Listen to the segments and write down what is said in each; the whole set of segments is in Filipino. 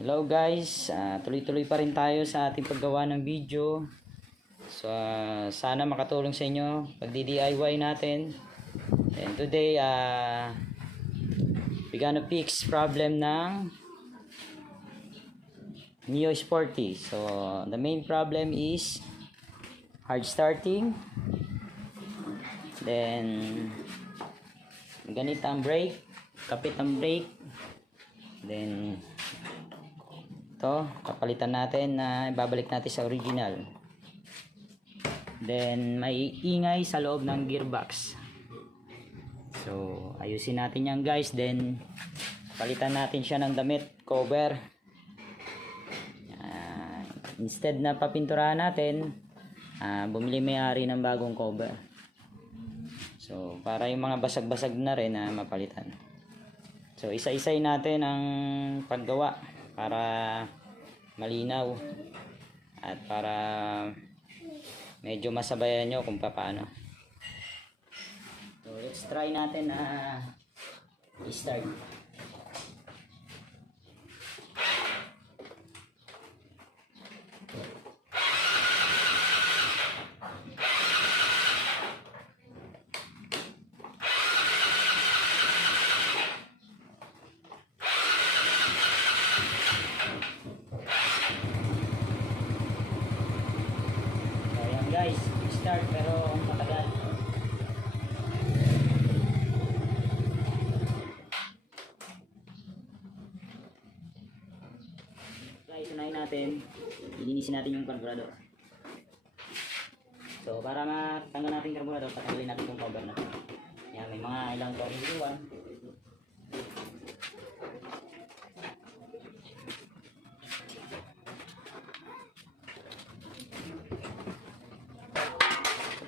Hello guys, tuloy-tuloy pa rin tayo sa ating paggawa ng video. So sana makatulong sa inyo pagdi-DIY natin. And today we gonna fix problem ng Mio Sporty. So the main problem is hard starting. Then ganito ang brake, kapit ang brake. Then ito, papalitan natin na ibabalik natin sa original. Then may ingay sa loob ng gearbox. So ayusin natin yan guys. Then palitan natin siya ng damit, cover. Instead na papinturahan natin, bumili may-ari ng bagong cover. So para yung mga basag-basag na rin na mapalitan. So isa-isay natin ang paggawa para malinaw at para medyo masabayan nyo kung paano. So let's try natin na i-start. Guys, start pero matagal. Guys, unahin natin, ilinisin natin yung carburetor. So para matanggal natin yung carburetor, tatanggalin natin yung cover na. Yan, may mga ilang tornilyo.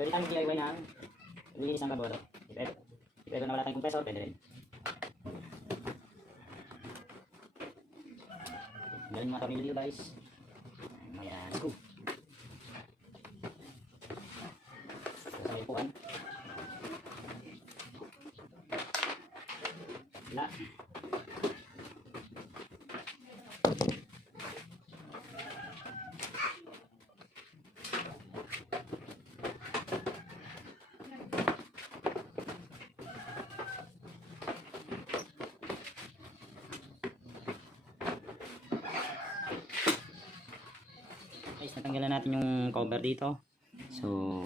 Pwede tayong DIY ng linis ng carburetor. If ever na wala tayong compressor, pwede rin. Galing mga tornilyo guys. Ayan, let's go. So sa upuan. Wala. Guys, natanggalan natin yung cover dito. So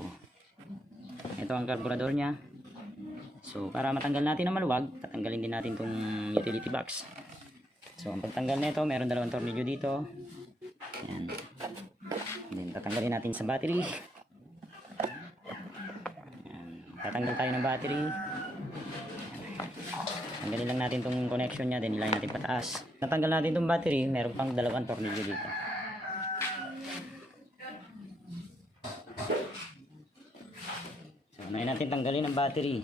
ito ang carburetor nya. So para matanggal natin na maluwag, tatanggalin din natin itong utility box. So ang pagtanggal nito, meron dalawang tornilyo dito. Ayan. Then tatanggalin natin sa battery. Ayan. Tatanggal tayo ng battery. Tanggalin lang natin itong connection nya, then ilagay natin pataas. Natanggal natin itong battery, meron pang dalawang tornilyo dito. Unahin natin tanggalin ang battery.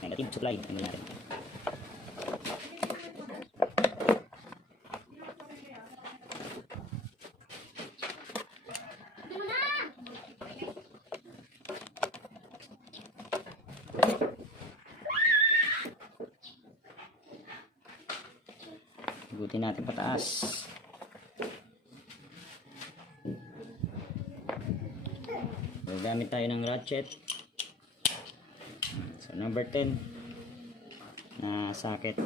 Negative supply. Tanggalin natin. Igutin natin pataas. Gamit tayo ng ratchet. So number 10 na socket.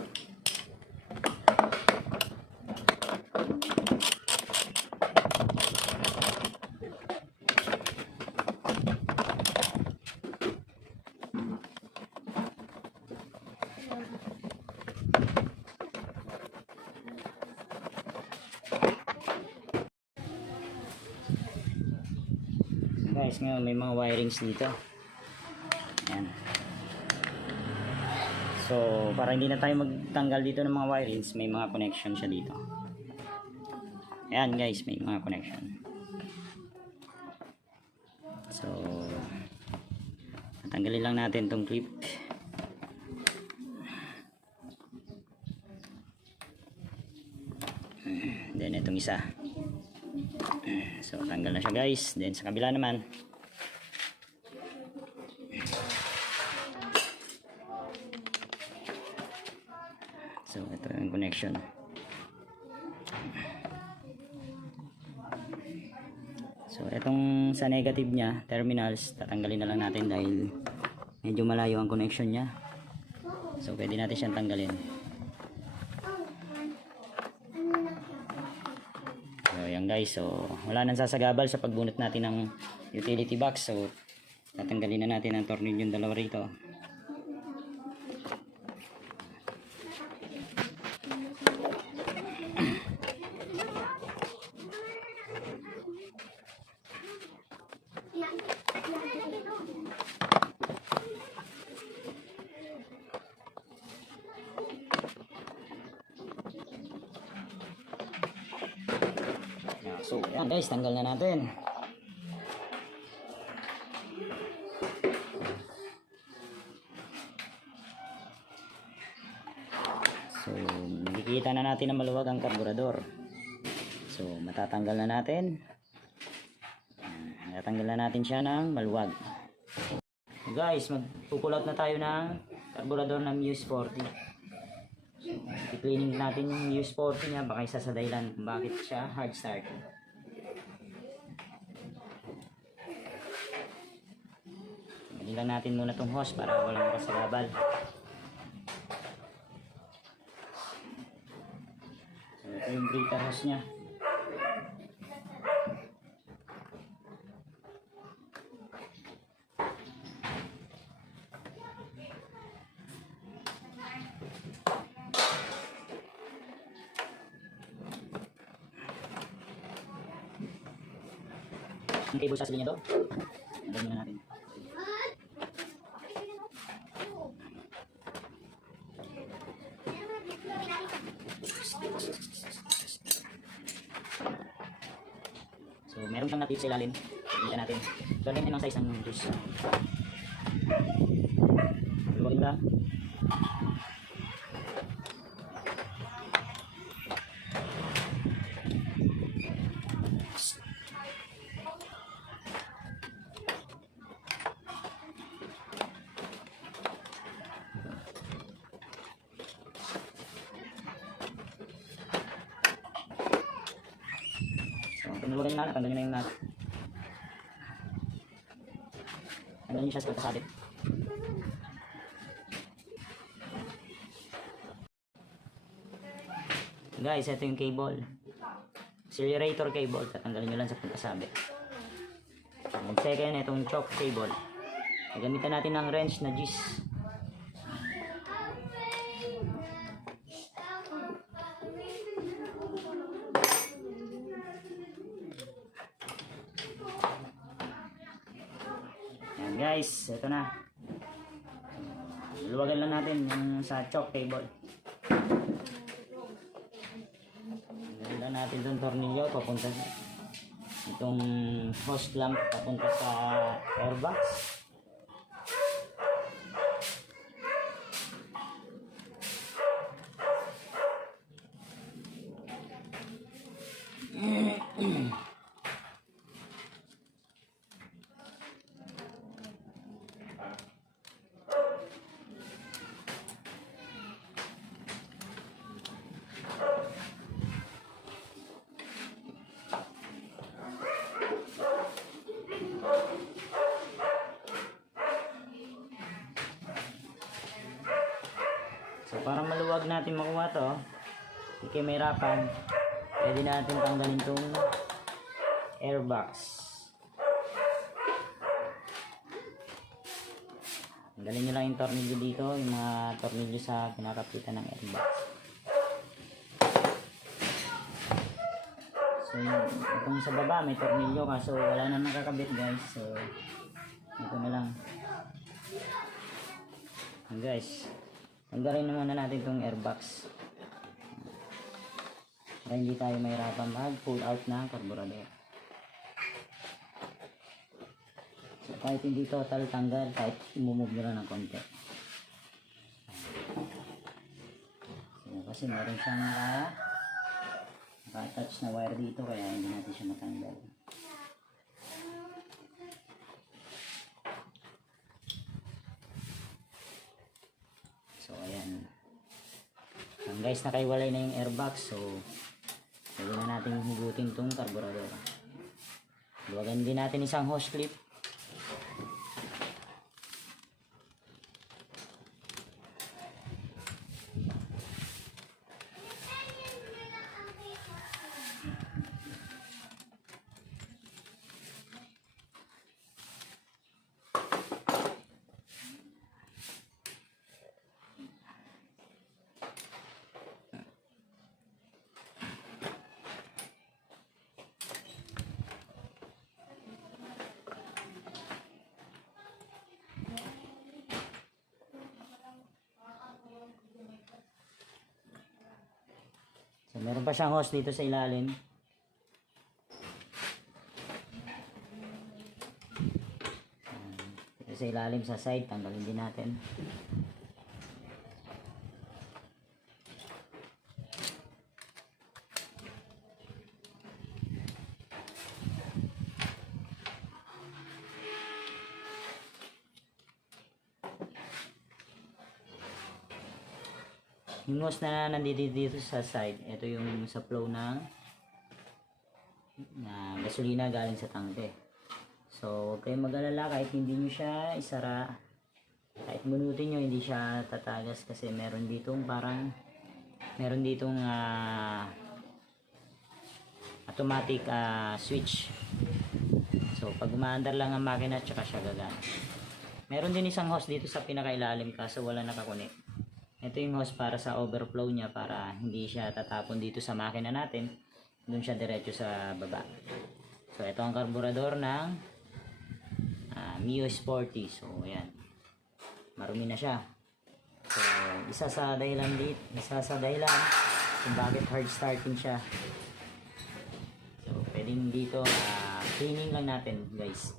Guys, ngayon may mga wirings dito. Ayan. So para hindi na tayo magtanggal dito ng mga wirings, may mga connection siya dito. Ayan guys, may mga connection. So tanggalin lang natin tong clip. Then itong isa. So tanggal na siya guys. Then sa kabila naman, so ito yung connection. So itong sa negative niya, terminals, tatanggalin na lang natin dahil medyo malayo ang connection niya. So pwede natin siyang tanggalin. So yan guys, so wala nang sasagabal sa pagbunot natin ng utility box. So tatanggalin na natin ang tornilyong dalawa rito. So yan guys, tanggal na natin. So makikita na natin na maluwag ang karburador. So matatanggal na natin. Matatanggal na natin siya ng maluwag. Guys, magpupulat na tayo ng karburador ng Muse 40. So i-cleaning natin yung Muse 40 niya, baka isa sa dahilan kung bakit siya hard start. Ilan natin muna tong hose para walang kasagabal. So ito yung breather hose nya. Ang cable sa linya doon. Alam na natin. So, meron siyang natip sa ilalim. Kita natin. So, ganyan ang size ng juice. Luwagin lang. Tinulugan nyo na, tanggalin nyo na yung nut. Tanggalin nyo siya sa pagkasabit. Guys, ito yung cable. Accelerator cable. Tatanggalin nyo lang sa pagkasabit. And second, itong choke cable. Gagamitan natin ng wrench na Gis. Guys, ito na. Luwagan lang natin yung sa choke cable. Luwagan lang natin itong tornilyo papunta itong hose clamp papunta sa airbox. So para maluwag natin makuha to, hindi kayo mahirapan, pwede natin tanggalin itong airbox. Tanggalin nyo lang yung tornilyo dito, yung mga tornilyo sa kinakapitan ng airbox. So itong sa baba may tornilyo kaso wala na nakakabit guys, so ito na lang. Guys, tanggalin na muna natin itong airbox para hindi tayo mahirapan mag-pull out ng carburetor. So kahit hindi total tanggal, kahit imumove nyo lang ng konti. So kasi meron siyang naka-attach na wire dito kaya hindi natin siya matanggal. So ayan. Guys, nakaiwalay na yung airbox, so pwede na natin hugutin tong carburetor. Luwagan din natin isang hose clip. So, meron pa siyang hose dito sa ilalim. Dito sa ilalim sa side, tanggalin din natin. Yung hose na nandito dito sa side, ito yung sa flow ng gasolina galing sa tangke. So, huwag kayong mag-alala kahit hindi nyo siya isara. Kahit bunutin nyo, hindi siya tatagas kasi meron ditong automatic switch. So, pag umaandar lang ang makina, tsaka siya gagana. Meron din isang hose dito sa pinakailalim kaso wala nakakunik. Ito yung hose para sa overflow niya para hindi siya tatapon dito sa makina natin. Doon siya diretso sa baba. So ito ang karburador ng Mio Sporty. So ayan. Marumi na siya. So isa sa dahilan kung bakit hard starting siya. So pwedeng dito cleaning lang natin guys.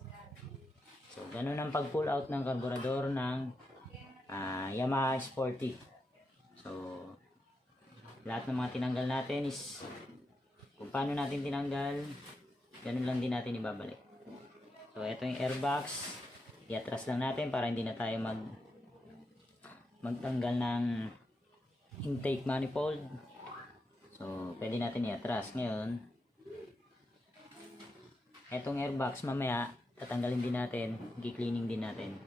So ganun ang pag pull out ng karburador ng Yamaha Sporty. So, lahat ng mga tinanggal natin is kung paano natin tinanggal, ganun lang din natin ibabalik. So, ito yung airbox. I-atras lang natin para hindi na tayo magtanggal ng intake manifold. So, pwede natin i-atras. Ngayon, itong airbox mamaya, tatanggalin din natin, i-cleaning din natin.